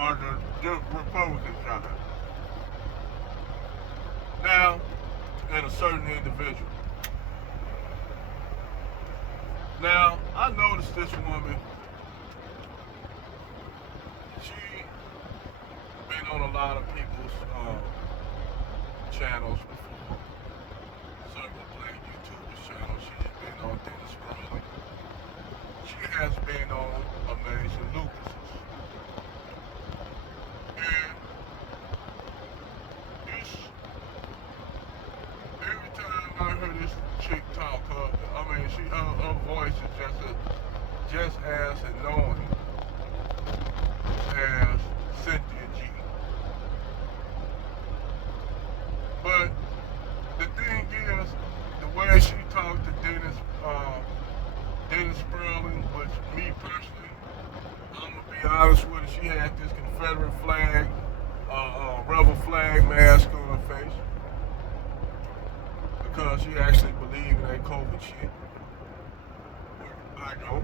on the Republican side. Now, and a certain individual. Now, I noticed this woman, she been on a lot of people's channels before. Several black YouTubers channels. She's been on Dennis Sterling. She has been on Amazing Lucas's. And this, every time I hear this chick talk, her voice is just as annoying as Cynthia G. But the thing is, the way she talked to Dennis Sterling, which me personally, I'm gonna be honest with her, she had this Confederate flag, rebel flag mask on her face because she actually believed in that COVID shit. I know.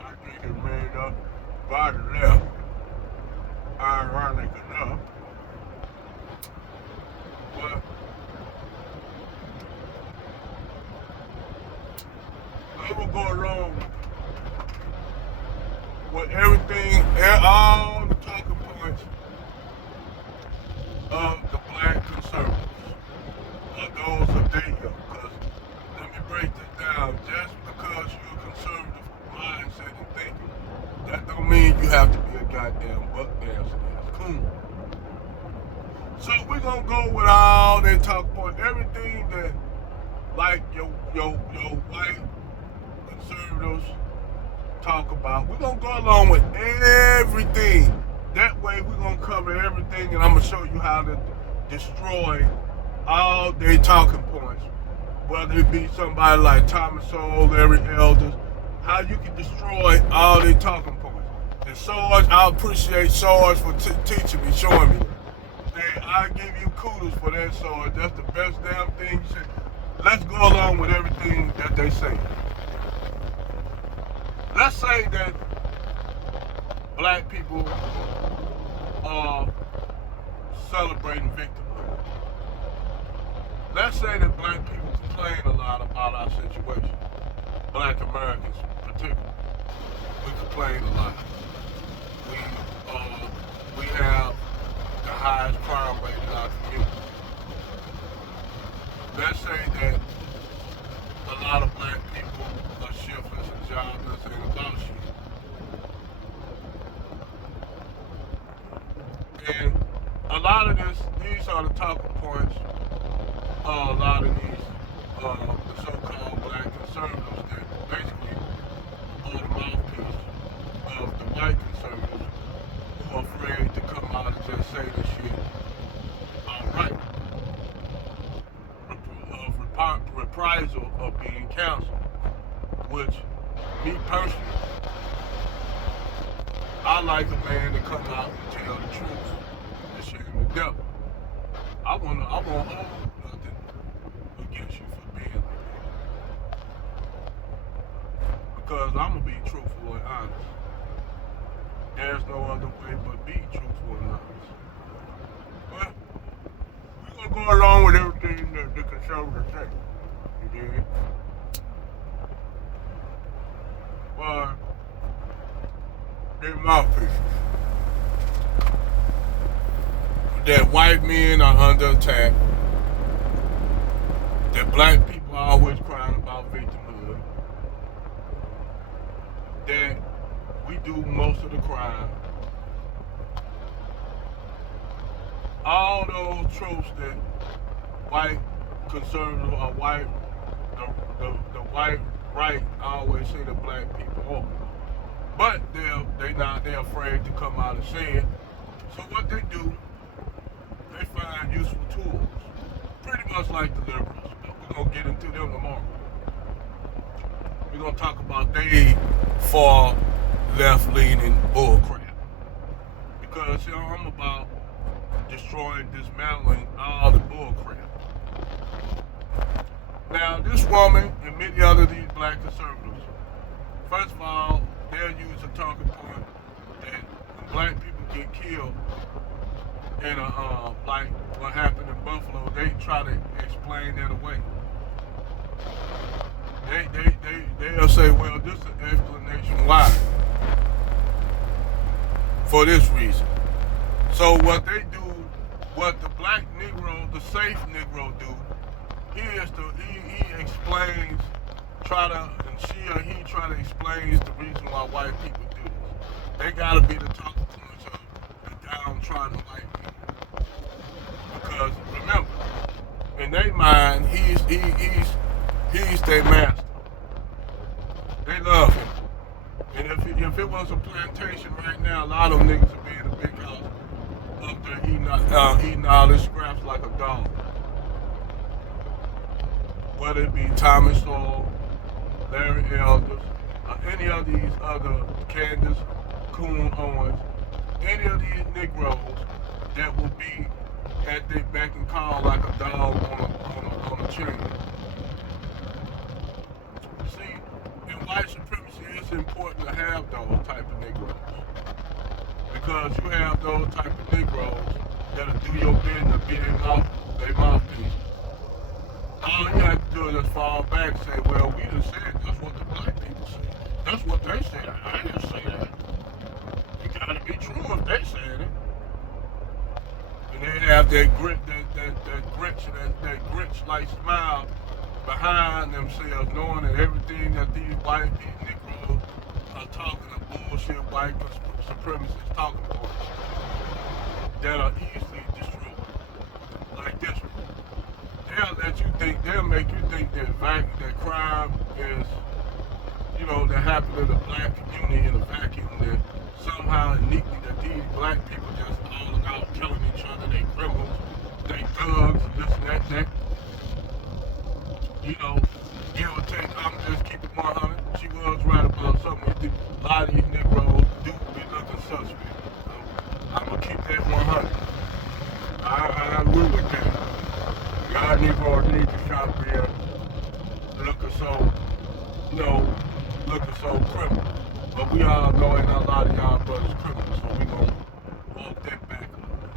I think it made up by the left. Ironic enough. But I will go along with everything, all the talking points of the black conservatives. Those of them, because let me break this down. Just because you're a conservative mindset and thinking, that don't mean you have to be a goddamn buck ass coon. So we're gonna go with all that talk point, everything that like your white conservatives talk about. We're gonna go along with everything. That way we're gonna cover everything, and I'm gonna show you how to destroy all their talking points. Whether it be somebody like Thomas Sowell, Larry Elders, how you can destroy all their talking points. And Sarge, I appreciate Sarge for teaching me, showing me. Hey, I give you kudos for that, Sarge. That's the best damn thing you said. Let's go along with everything that they say. Let's say that black people are celebrating victimhood. Let's say that black people complain a lot about our situation. Black Americans particularly. We complain a lot. We have the highest crime rate in our community. Let's say that a lot of black people are shiftless and jobless and about shit. And a lot of these are the talking points. A lot of these, the so-called black conservatives that basically are the mouthpiece of the white conservatives who are afraid to come out and just say this shit outright. Reprisal of being canceled, which, me personally, I like a man to come out and tell the truth and shame the devil. I won't hold nothing against you for being like that. Because I'm going to be truthful and honest. There's no other way but be truthful and honest. But we're going to go along with everything that the conservatives say. You dig? But they're mouthpieces. That white men are under attack, that black people are always crying about victimhood, that we do most of the crime. All those tropes that white conservatives or the white right always say that black people are. But they're afraid to come out and say it. So what they do, they find useful tools, pretty much like the liberals. We're going to get into them tomorrow. We're going to talk about they far left-leaning bullcrap. Because, I'm about destroying, dismantling all the bullcrap. Now, this woman and many other of these black conservatives, first of all, they'll use a talking point that when black people get killed in a like what happened in Buffalo, they try to explain that away. They'll say, well, this is an explanation why for this reason. So what they do, what the black Negro, the safe Negro do, he explains, and she or he try to explain the reason why white people do this. They gotta be the talking points of the downtrodden white people. Because remember, in their mind, he's their master. They love him. And if it was a plantation right now, a lot of them niggas would be in a big house up there eating all this scraps like a dog. Whether it be Thomas Sowell, Larry Elders, any of these other Candace Coon Owens, any of these Negroes that will be at their beck and call like a dog on a chain. See, in white supremacy, it's important to have those type of Negroes. Because you have those type of Negroes that'll do your business, be their mouthpiece. All you have to do is just fall back and say, well, we done said that's what the black people said. That's what they said. I didn't say that. You gotta be true if they said it. And they have that Grinch-like smile behind themselves, knowing that everything that these white Negroes are talking of bullshit white supremacists talking about that are easily destroyed. Like this one. They'll make you think that crime is, that happened in the black community in a vacuum, that somehow uniquely that these black people just all out killing each other, they criminals, they thugs, this and that. Give or take, I'm just keeping 100. She was right about something. A lot of these Negroes do be looking suspect. I'm gonna keep that 100. I agree with that. Y'all Negroes need to stop being looking so criminal. But we all know ain't a lot of y'all brothers criminals, so we gonna walk that back a little bit.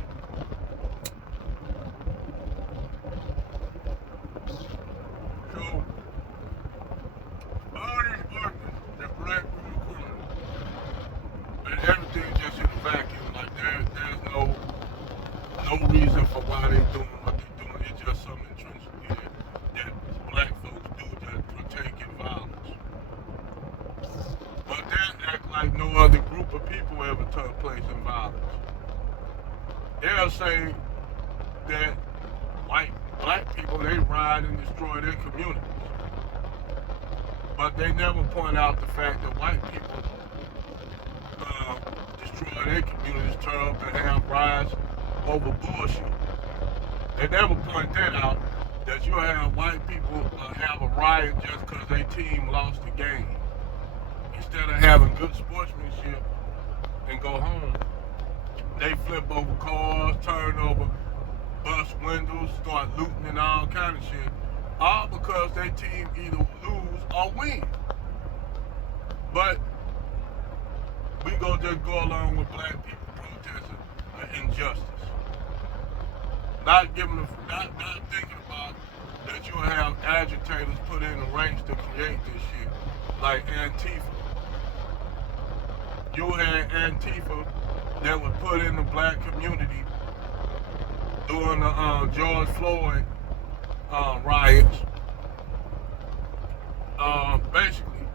So, all these arguments that black people are criminals, and everything just in a vacuum, like there's no reason for why they doing what they doing. It's just something intrinsically that black folks do that partake in violence. But they act like no other group of people ever took place in violence. They'll say that black people, they ride and destroy their communities. But they never point out the fact that white people destroy their communities, turn up and have riots over bullshit. They never point that out, that you have white people have a riot just because their team lost the game. Instead of having good sportsmanship and go home, they flip over cars, turn over bus windows, start looting and all kind of shit. All because their team either lose or win. But we just go along with black people protesting injustice. Not thinking about that you have agitators put in the ranks to create this shit, like Antifa. You had Antifa that was put in the black community during the George Floyd riots. Basically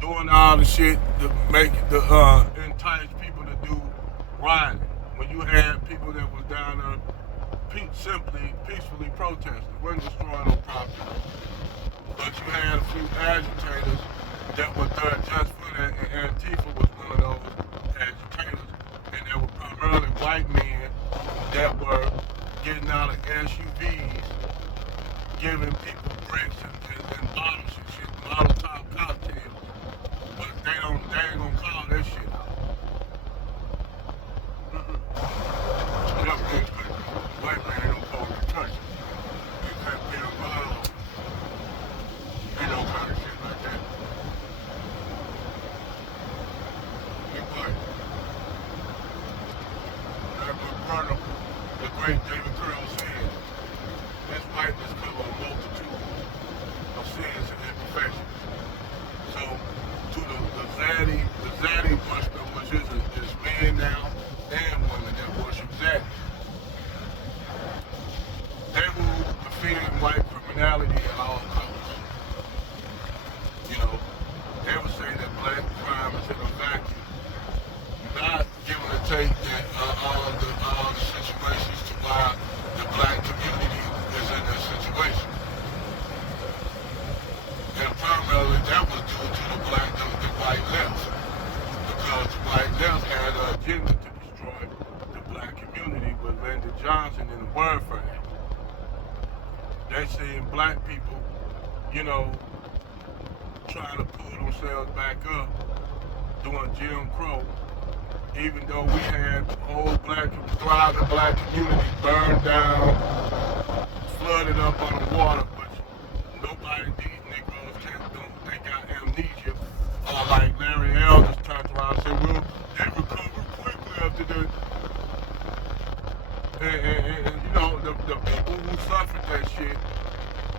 doing all the shit to make entice people to do rioting. When you had people that was down there simply peacefully protesting, wasn't destroying no property. But you had a few agitators that were there just for that, and Antifa was one of those agitators. And they were primarily white men that were getting out of SUVs, giving people bricks and bottles and shit, Molotov cocktails. But they ain't gonna call that shit out. White man ain't no call to touch. You can't be involved. Ain't no kind of shit like that. You white. Colonel, the great David Curl said, this whiteness cover a multitude of sins and imperfections. So, to the Zaddy worship, which is men now and women that worship Zaddy, they will defend white criminality at all costs. You know, they would say that black crime is in a vacuum, not giving a take that all the situations to why the black community is in that situation. And primarily that was due to the white left, because the white left had an agenda to destroy the black community with Lyndon Johnson and the Welfare Act. They seeing black people, you know, trying to pull themselves back up, doing Jim Crow, even though we had the whole thriving black community burned down, flooded up on the water, but nobody, these Negroes they got amnesia. Like Larry Elder turned around and said, well, they recovered quickly after the... And you know, the people who suffered that shit,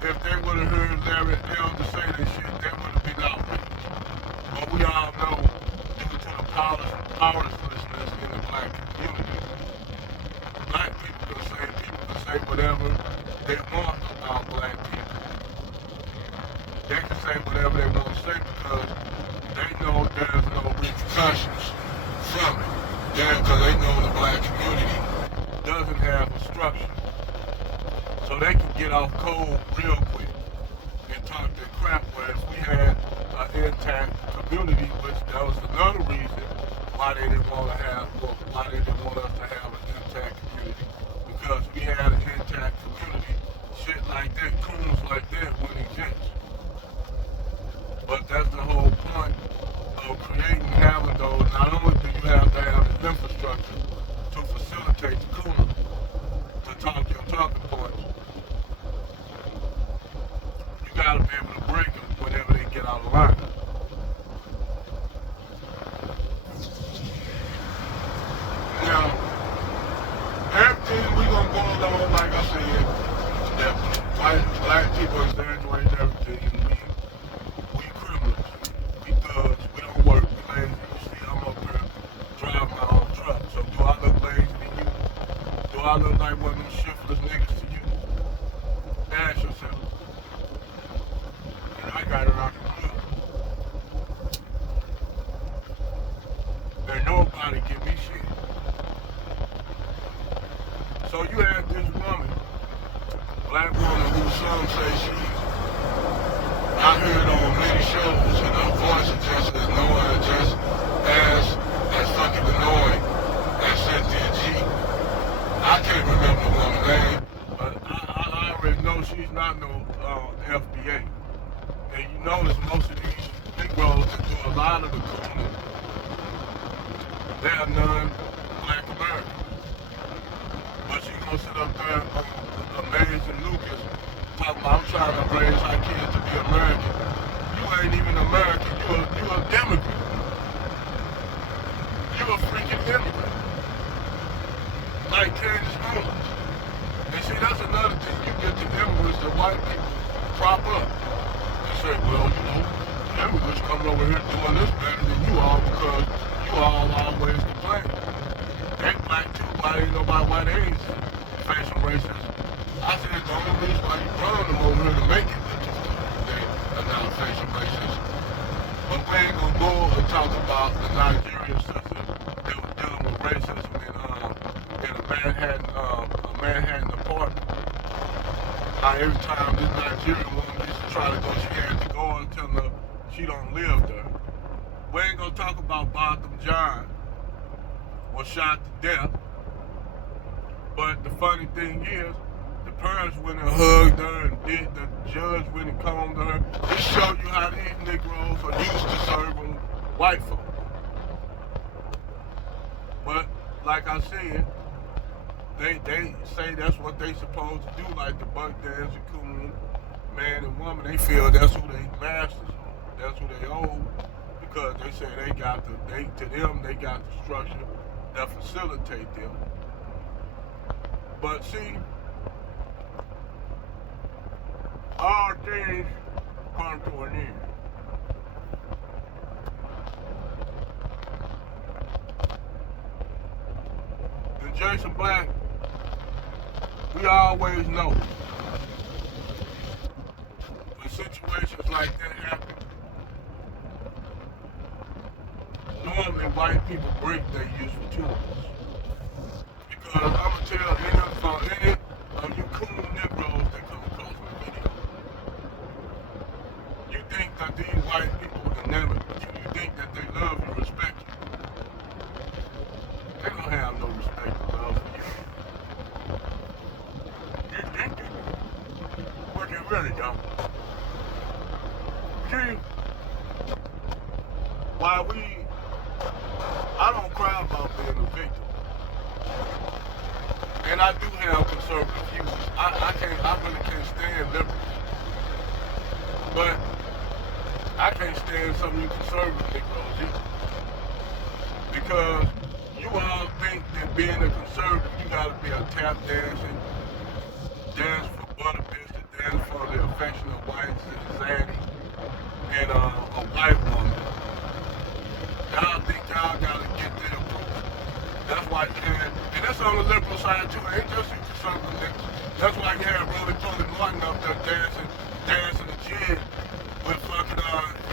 if they would have heard Larry Elder say that shit, they would have been outraged. But we all know, due to the powerlessness in the black community, black people can say whatever they want about black people. They can say whatever they want to say because they know there's no repercussions from it. Because they know the black community doesn't have a structure. So they can get off cold real quick and talk their crap, whereas we had an intact community, which that was another reason why they didn't want us to have an intact community. Because we had an intact community, shit like that, coons like that wouldn't exist. But that's the whole point of creating, having those. Not only do you have to have the infrastructure to facilitate the cooler, to talk your talking points, you gotta be able to break them whenever they get out of line. Now, everything we gonna go along, like I said, that black people exaggerate everything, and we criminals, we thugs, we don't work, we lazy. You see, I'm up here driving my own truck, so do I look lazy to you? Do I look like one of them shiftless niggas to you? Ask yourself. And I got it out the blue. And nobody give me shit. So you had this woman, black woman, who some say she's, I heard on many shows, and her voice is just as annoying, just as fucking annoying as Cynthia G. I can't remember the woman's name, but I already know she's not no FBA. And you notice most of these Negroes that do a lot of the cooning, they are non-black Americans. But she gonna sit up there amazing Lucas talking about I'm trying to raise our kids to be American. You ain't even American, you a immigrant. You a freaking immigrant. Like Candace Owens. And see, that's another thing. You get the immigrants that white people prop up. They say, well, you know, immigrants coming over here doing this better than you all because you all always complain. They black too, why they ain't facing racism. I said the only reason why you brought them over here to make it they are not facing racism. But we ain't gonna go and talk about the Nigerian sister that was dealing with racism in a Manhattan apartment. How every time this Nigerian woman used to try to go, she had to go and tell her she don't live there. We ain't gonna talk about Botham Jean was shot to death. But the funny thing is, the parents went and hugged her and the judge went and combed her. This show you how these Negroes are used to serving white folk. But like I said, they say that's what they supposed to do, like the buck dance and coon, man and woman. They feel that's who they masters are. That's who they owe, because they say they got the structure that facilitate them. But see, all things come to an end. And Jason Black, we always know when situations like that happen, normally white people break their useful tools. Because I'm going to tell any of you cool Negroes that come across my video, you think that these white people are enamored with you. You think that they love you, respect you. They don't have no respect or love for you. You think they do, but you really don't. See, while I don't cry about being a victim. And I do have conservative views. I really can't stand liberals. But I can't stand some of you conservative Negroes either. Because you all think that being a conservative, you gotta be a tap dancing, dance for butter biscuit, dance for the affection of whites and Zanny, and a white woman. Y'all think y'all gotta get their approval. That's why you had, and that's on the liberal side too, it ain't just you conservative niggas. That's why you had Roly Poly Martin up there dancing a jig with fucking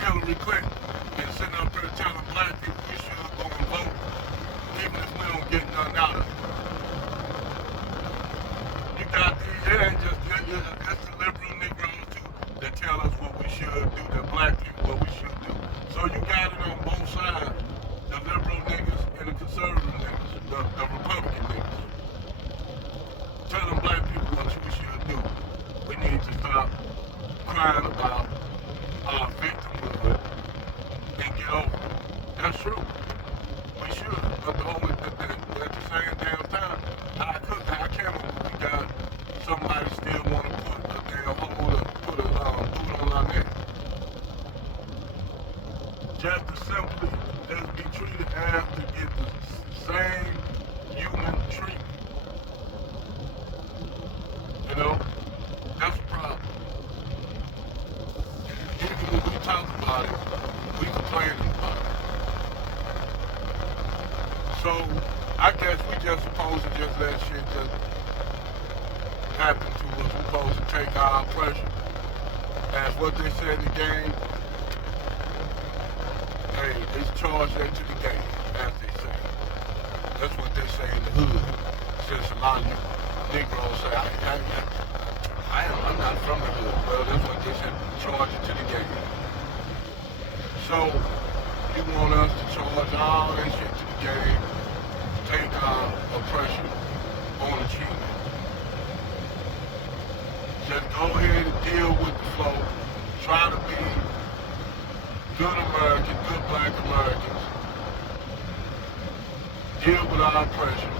Hillary Clinton and sitting up there telling black people we should go and vote, even if we don't get nothing out of it. You got these, it ain't just it's the liberal Negroes too that tell us what we should do, the black people what we should do. So you got it on both sides, the liberal niggas and the conservative niggas, the Republican niggas. Telling black people what we should do. We need to stop crying about our victimhood and get over it. That's true. We should. But at the same damn time, I can't believe we got somebody still want to put a damn put a boot on our neck. Just to simply just be treated as to get the same human treatment. You know, that's a problem. Even when we talk about it, we complain about it. So, I guess we just supposed to just let shit just happen to us. We're supposed to take our pressure. As what they said in the game, hey, it's charged into the game, as they say. That's what they say in the hood. Since a lot of you Negroes say, I'm not from the hood. Well, that's what they said, charge it to the game. So, you want us to charge all that shit to the game, take our oppression on the chin. Just go ahead and deal with the flow. Try to be good Americans, good black Americans. Deal with our oppression.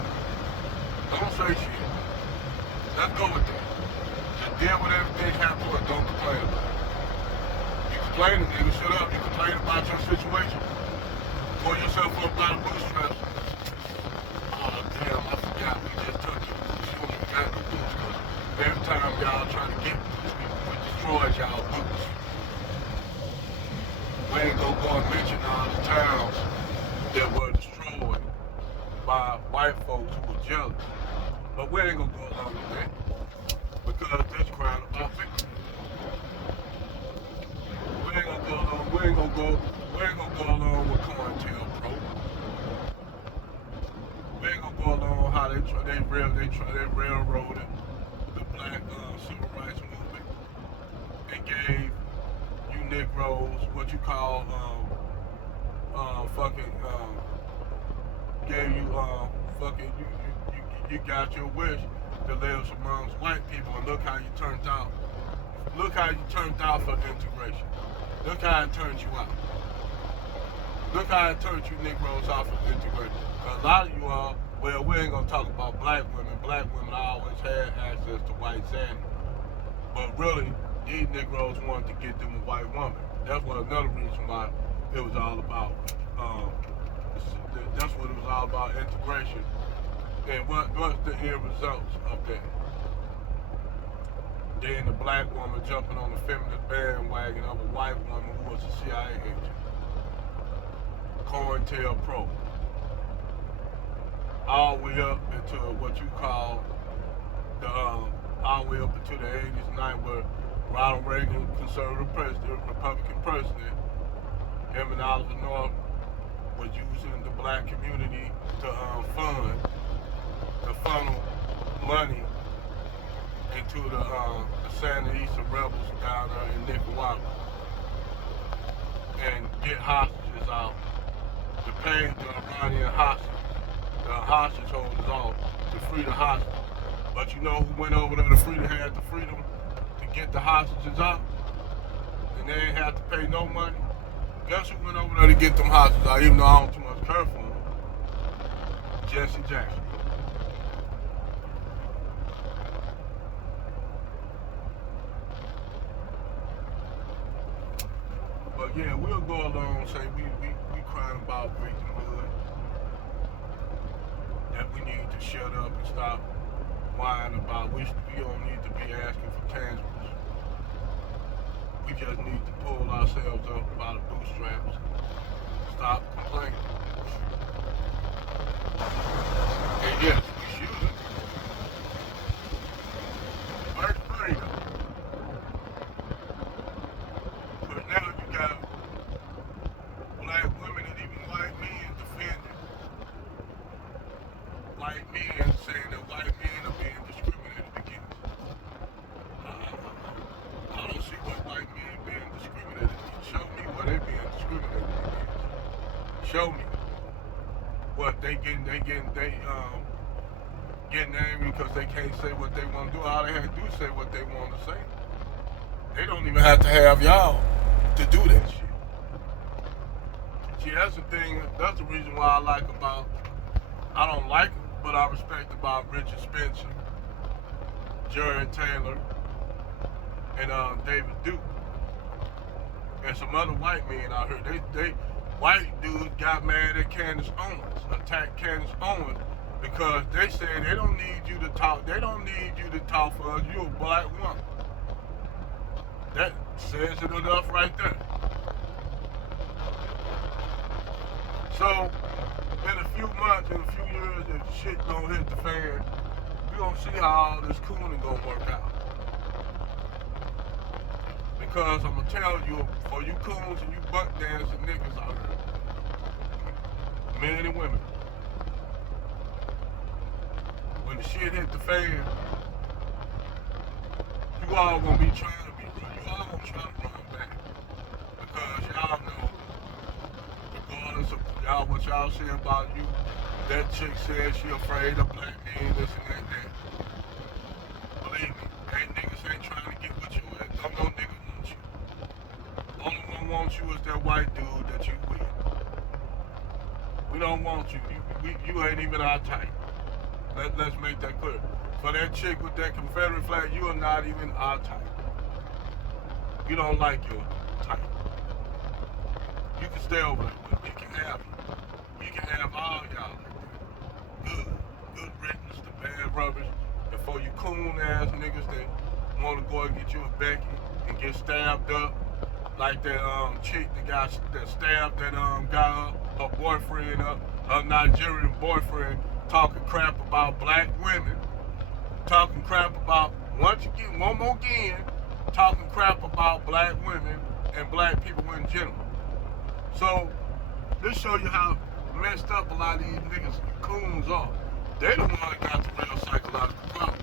Don't say shit. Let's go with that. Just deal with everything happening and don't complain about it. You complaining, nigga, shut up. You complain about your situation. Pull yourself up by the bootstraps. Oh, damn, I forgot. We just took it. We only got the boots. Every time y'all try to get boots, we destroy y'all boots. We ain't gonna go and mention all the towns that were destroyed by white folks who were jealous. But we ain't gonna go along with that. Because that's crying about victim. We ain't gonna go along with COINTELPRO. We ain't gonna go along how they railroaded the black civil rights movement and gave you Negroes what you call gave you you got your wish to live amongst white people, and look how you turned out. Look how you turned out for integration. Look how it turned you out. Look how it turned you Negroes out for integration. Because a lot of you all, well, we ain't gonna talk about black women. Black women always had access to white Zanny. But really, these Negroes wanted to get them a white woman. That's what another reason why it was all about. That's what it was all about, integration. And what's the end results of that? Then the black woman jumping on the feminist bandwagon of a white woman who was a CIA agent. COINTELPRO. All the way up into what you call all the way up into the 80s and 90s where Ronald Reagan, conservative president, Republican president, him and Oliver North was using the black community to funnel money into the Sandinista rebels down there in Nicaragua and get hostages out to pay the Iranian hostage holders off to free the hostages. But you know who went over there to had the freedom to get the hostages out? And they ain't have to pay no money. Guess who went over there to get them hostages out, even though I don't too much care for them? Jesse Jackson. But yeah, we'll go along and say we crying about victimhood. That we need to shut up and stop whining about. We don't need to be asking for tangibles. We just need to pull ourselves up by the bootstraps. Stop complaining. And yes, we should. First freedom. But now you got black women and even white men defending white men, saying that white men are being discriminated against. I don't see what white men being discriminated against. Show me what they being discriminated against. Show me what they getting angry because they can't say what they want to do. All they have to do is say what they want to say. They don't even have to have y'all to do that shit. See, that's the thing. That's the reason why I don't like them, but I respect about Richard Spencer, Jared Taylor, and David Duke, and some other white men out here. They white dudes got mad at Candace Owens, attacked Candace Owens because they said they don't need you to talk. They don't need you to talk for us. You're a black woman. That says it enough right there. So, in a few months, in a few years, if shit don't hit the fan, we gonna see how all this cooning gonna work out. Because I'm gonna tell you, for you coons and you butt dancing niggas out here, men and women, when the shit hit the fan, you all gonna be trying to run back. Because y'all know, regardless of what y'all say about you, that chick says she afraid of black men, this and that. Believe me, niggas ain't trying to get with you at. No nigga wants you. Only one wants you is that white dude that you with. We don't want you. You ain't even our type. Let's make that clear. For that chick with that Confederate flag, you are not even our type. You don't like your type. You can stay over there, but we can have you. We can have all y'all like that. Good riddance to bad rubbish. And for you coon ass niggas that want to go and get you a Becky and get stabbed up, like that chick that stabbed that guy up, her boyfriend up, her Nigerian boyfriend, talking crap about black women, talking crap about one more again, talking crap about black women and black people in general. So this show you how messed up a lot of these niggas coons are. They the one that got the real psychological problem.